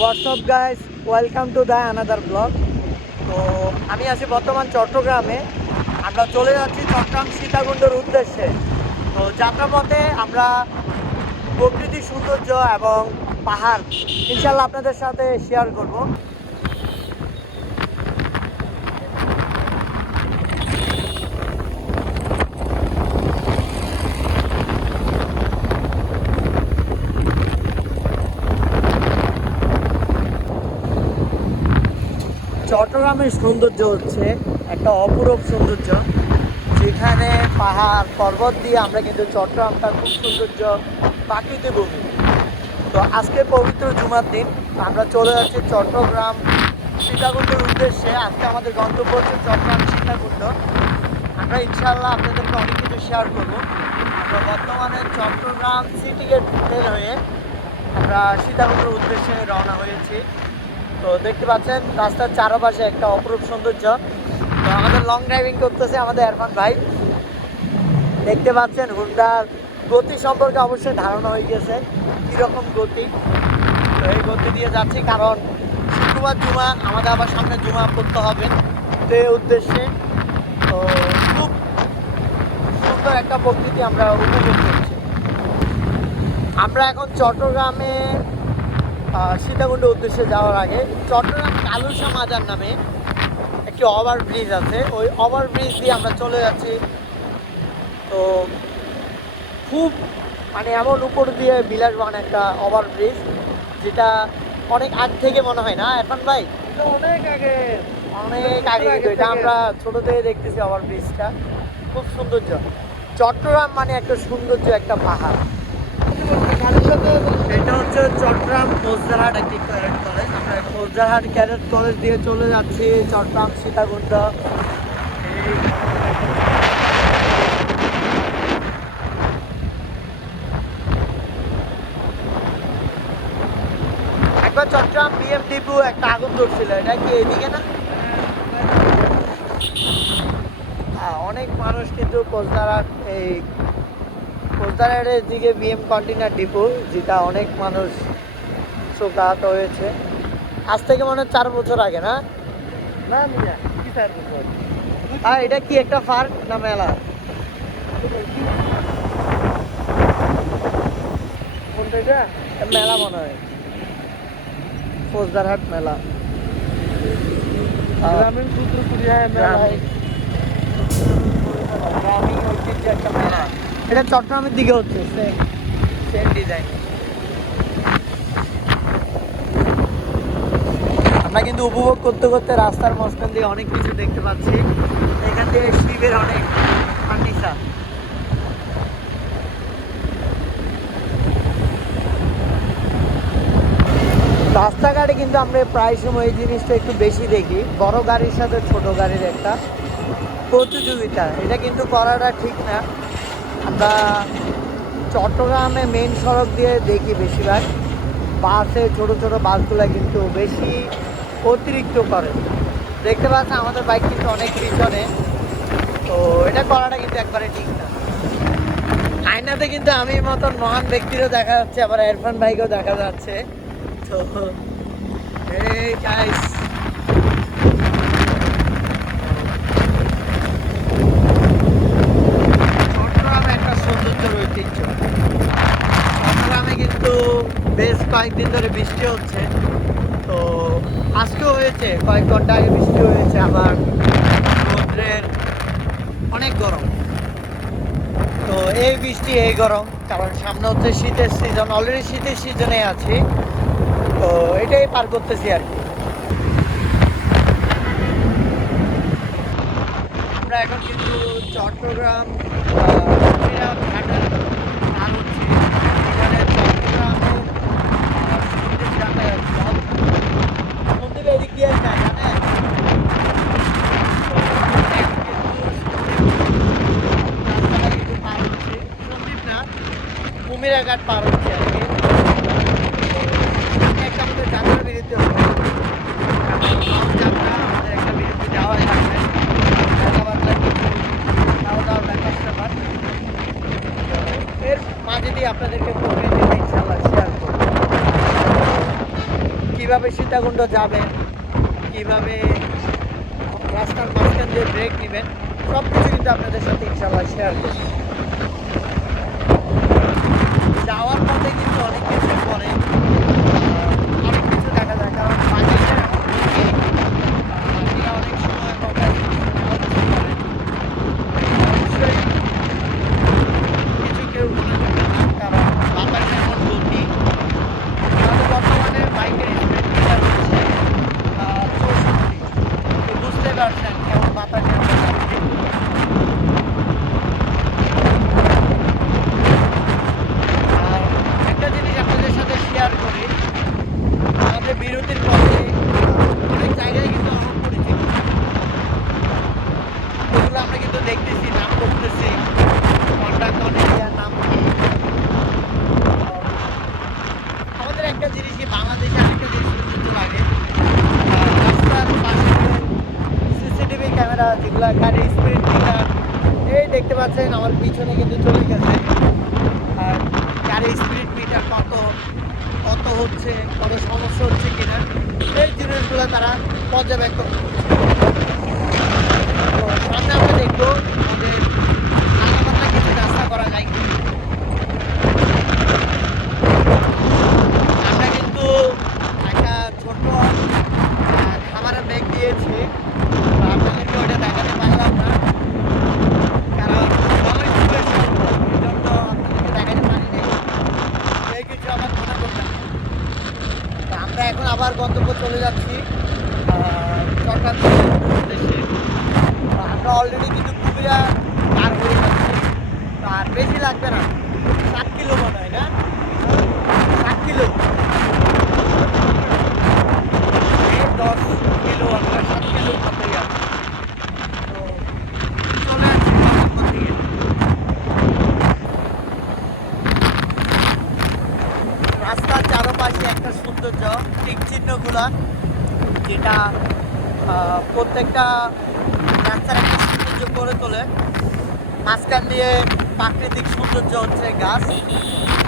WhatsApp guys welcome to the another blog তো আমি আছি বর্তমান চট্টগ্রামে। আমরা চলে যাচ্ছি চট্টগ্রাম সীতাকুণ্ডের উদ্দেশ্যে। তো যাত্রা পথে আমরা প্রকৃতির সৌন্দর্য এবং পাহাড় ইনশাল্লাহ আপনাদের সাথে শেয়ার করব। চট্টগ্রামের সৌন্দর্য হচ্ছে একটা অপরূপ সৌন্দর্য। যেখানে পাহাড়, পর্বত দিয়ে আমরা কিন্তু চট্টগ্রামটা খুব সৌন্দর্য প্রাকৃতিক ভূমি তো আজকে পবিত্র জুমার দিন, আমরা চলে যাচ্ছি চট্টগ্রাম সীতাকুণ্ডের উদ্দেশ্যে। আজকে আমাদের গন্তব্য হচ্ছে চট্টগ্রাম সীতাকুণ্ড। আমরা ইনশাল্লাহ আপনাদেরকে অনেক কিছু শেয়ার করব। আমরা বর্তমানে চট্টগ্রাম সিটি গেট হয়ে আমরা সীতাকুণ্ডের উদ্দেশ্যে রওনা হয়েছি। তো দেখতে পাচ্ছেন, রাস্তার চারপাশে একটা অপরূপ সৌন্দর্য। তো আমাদের লং ড্রাইভিং করতেছে আমাদের এরফান ভাই। দেখতে পাচ্ছেন হুন্ডার গতি সম্পর্কে অবশ্যই ধারণা হয়ে গেছে, কীরকম গতি। তো এই গতি দিয়ে যাচ্ছি, কারণ শুক্রবার জুমা, আমাদের আবার সামনে জুমা পড়তে হবে। তো এই উদ্দেশ্যে, তো খুব সুন্দর একটা প্রকৃতি আমরা উপভোগ করছি। আমরা এখন চট্টগ্রামে সীতাকুণ্ড উদ্দেশ্যে যাওয়ার আগে চট্টগ্রাম কালুসা মাজার নামে একটি ওভার ব্রিজ আছে। ওই ওভার ব্রিজ দিয়ে আমরা চলে যাচ্ছি। তো খুব মানে এমন উপর দিয়ে বিলাসবান একটা ওভার ব্রিজ যেটা অনেক আগ থেকে মনে হয় না এখন ভাই? অনেক আগে। অনেক আগে এটা আমরা ছোট থেকে দেখতেছি ওভার ব্রিজটা খুব সৌন্দর্য। চট্টগ্রাম মানে একটা সৌন্দর্য একটা পাহাড়। এটা হচ্ছে চট্টগ্রাম কোচদারহাট একটি ক্যারেট কলেজ আমরা কোচদারহাট ক্যারেট কলেজ দিয়ে চলে যাচ্ছি চট্টগ্রাম সীতাকুণ্ড। একবার চট্টগ্রাম বিএম ডিপু একটা আগুন ধরছিল এটা কি এইদিকে না? হ্যাঁ, অনেক মানুষ কিন্তু কোচদারহাট এই কোচদারহাটের দিকে বিএম কন্টেনার ডিপো যেটা অনেক মানুষ শোকাহত হয়েছে। আজ থেকে মনে হয় চার বছর আগে না? না কি আর এটা কি একটা পার্ক না মেলা? কোনটা এটা? মেলা মনে হয়। ফৌজদারহাট মেলা। গ্রামীণ সূত্র কুড়িয়া গ্রামীণ গ্রামীণ ঐতিহ্য একটা মেলা এটা চট্টগ্রামের দিকে হচ্ছে। সেম ডিজাইন আমরা কিন্তু উপভোগ করতে করতে রাস্তার মাঝখান দিয়ে অনেক কিছু দেখতে পাচ্ছি। এখান থেকে শিবের অনেক ফার্নিচার। রাস্তাঘাটে কিন্তু আমরা প্রায় সময় এই জিনিসটা একটু বেশি দেখি। বড় গাড়ির সাথে ছোট গাড়ির একটা প্রতিযোগিতা। এটা কিন্তু করাটা ঠিক না। আমরা চট্টগ্রামে মেন সড়ক দিয়ে দেখি বেশিরভাগ। বাসে ছোট ছোট বাসগুলো কিন্তু বেশি অতিরিক্ত করে। দেখতে পাচ্ছেন আমাদের বাইক কিন্তু অনেক পিছনে। তো এটা করাটা কিন্তু একবারে ঠিক না। আয়নাতে কিন্তু আমি মতন মহান ব্যক্তিরও দেখা যাচ্ছে, আবার ইরফান ভাইকেও দেখা যাচ্ছে। তো, এই চট্টগ্রামে একটা সৌন্দর্যের ঐতিহ্য চট্টগ্রামে কিন্তু বেশ কয়েকদিন ধরে বৃষ্টি হচ্ছে। তো আজকেও হয়েছে, কয়েক ঘণ্টা আগে বৃষ্টি হয়েছে। আবার রৌদ্রের অনেক গরম। তো এই বৃষ্টি, এই গরম, কারণ সামনে হচ্ছে শীতের সিজন অলরেডি শীতের সিজনে আছি। তো এটাই পার করতেছি আর কি। আমরা এখন কিন্তু চট্টগ্রাম পার হচ্ছি এখানে চট্টগ্রামের আহ, সমুদ্রের যাতায়াত পথ। সমুদ্রের এদিক দিয়ে যায় জানেন তো এখন কিন্তু রাস্তাটা কিন্তু পার সন্দীপ না কুমিরাঘাট পার হচ্ছে আর কি একটা আমাদের যাত্রা বিরতি হবে আমাদের থাকবে খাওয়া দাওয়ার এর মাঝে দিয়ে আপনাদেরকে ইনশাল্লাহ শেয়ার করব কীভাবে সীতাকুণ্ড যাবেন কীভাবে রাস্তার মাঝখান দিয়ে ব্রেক নেবেন সব কিছু কিন্তু আপনাদের সাথে ইনশাল্লাহ শেয়ার করব যাওয়ার পথে কিন্তু অনেক কিছু পরে অনেক কিছু দেখা যায় কারণ বাঙালিরা এরা অনেক সময় কথা করে। অবশ্যই কিছু কেউ মনে করবে না কারণ বাতাসের এমন গতি আমাদের বর্তমানে বাইকের স্পিড মিটার হচ্ছে চৌষট্টি তো বুঝতে পারছেন কেমন বাতাসে আমরা যাচ্ছি। আর একটা জিনিস আপনাদের সাথে শেয়ার করি আমাদের বিরতির পথে অনেক জায়গায় কিন্তু আমার পরিচিত ওগুলো আমরা কিন্তু দেখতেছি নাম করতেছি কন্ট্যাক্ট অনেক নাম কি একটা জিনিস বাংলাদেশে আরেকটা জিনিস কিন্তু লাগে রাস্তার পাশে সিসিটিভি ক্যামেরা যেগুলো গাড়ির স্পিড মিটার, এই দেখতে পাচ্ছেন, আমার পিছনে কিন্তু চলে গেছে আর গাড়ির স্পিড মিটার কত কত হচ্ছে কত সমস্যা হচ্ছে কিনা, এই জিনিসগুলো তারা পর্যবেক্ষণ করছে। তো সামনে আমরা দেখব আমাদের আলাদা কিছু রাস্তা করা যায় কি আমরা কিন্তু একটা ছোট আহ, খাবারের ব্যাগ দিয়েছি তো আপনাদেরকে ওটা দেখাতে পারলাম না কারণ সময় খুব বেশি এই জন্য আপনাদেরকে দেখাতে পারিনি এই কিছু আমার মনে করবেন না। তো আমরা এখন আবার গন্তব্য চলে যাচ্ছি। আমরা অলরেডি কিন্তু কুমিরা পার হয়ে যাচ্ছি তো আর বেশি লাগবে না সাত কিলো মনে হয় না সাত কিলো এই দশ কিলো আমরা সাত কিলো মতোই আছে তো চলে আসছি গন্তব্য থেকে রাস্তার চারপাশে একটা সৌন্দর্য টিক চিহ্নগুলা যেটা আহ, প্রত্যেকটা রাস্তার একটা সৌন্দর্য করে তোলে। মাঝখান দিয়ে প্রাকৃতিক সৌন্দর্য হচ্ছে গাছ,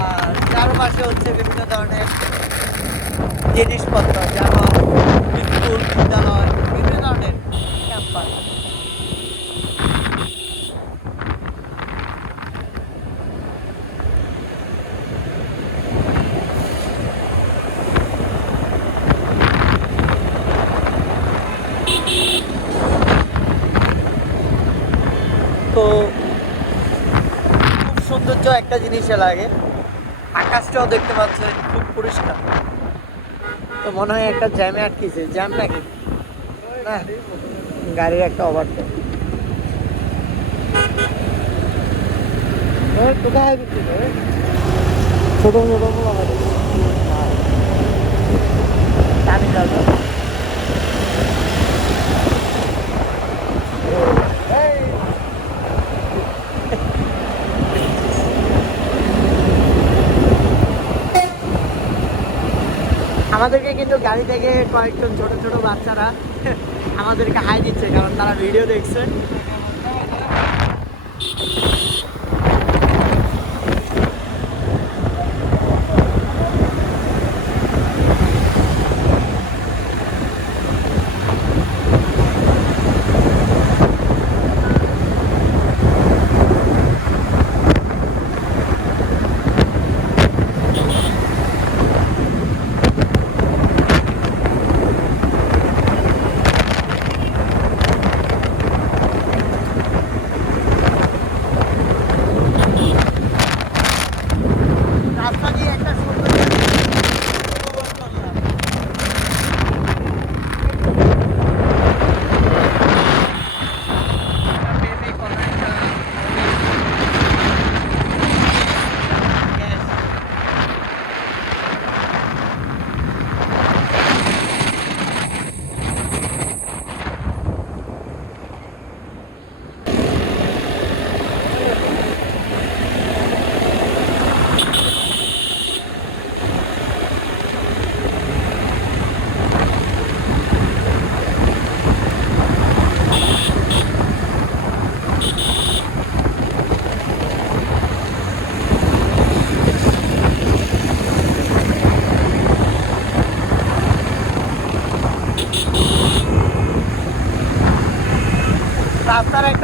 আর চারপাশে হচ্ছে বিভিন্ন ধরনের জিনিসপত্র, যেমন বিদ্যুৎ, বিদ্যালয় বিভিন্ন ধরনের ক্যাম্পাস তো খুব সৌন্দর্য একটা জিনিসে লাগে। আকাশটাও দেখতে পাচ্ছেন খুব পরিষ্কার। তো মনে হয় একটা জ্যামে আটকেছে। জ্যাম নাকি না, গাড়ির একটা ওভারটেক কোথায় ছোট ছোট আমাদেরকে কিন্তু গাড়ি থেকে কয়েকজন ছোট ছোট বাচ্চারা আমাদেরকে হাই দিচ্ছে, কারণ তারা ভিডিও দেখছে।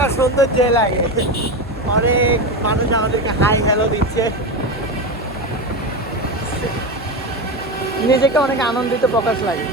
রাস্তার সুন্দর সৌন্দর্য লাগে। অনেক মানুষ আমাদেরকে হাই হ্যালো দিচ্ছে। নিজেকে অনেক আনন্দিত প্রকাশ লাগে।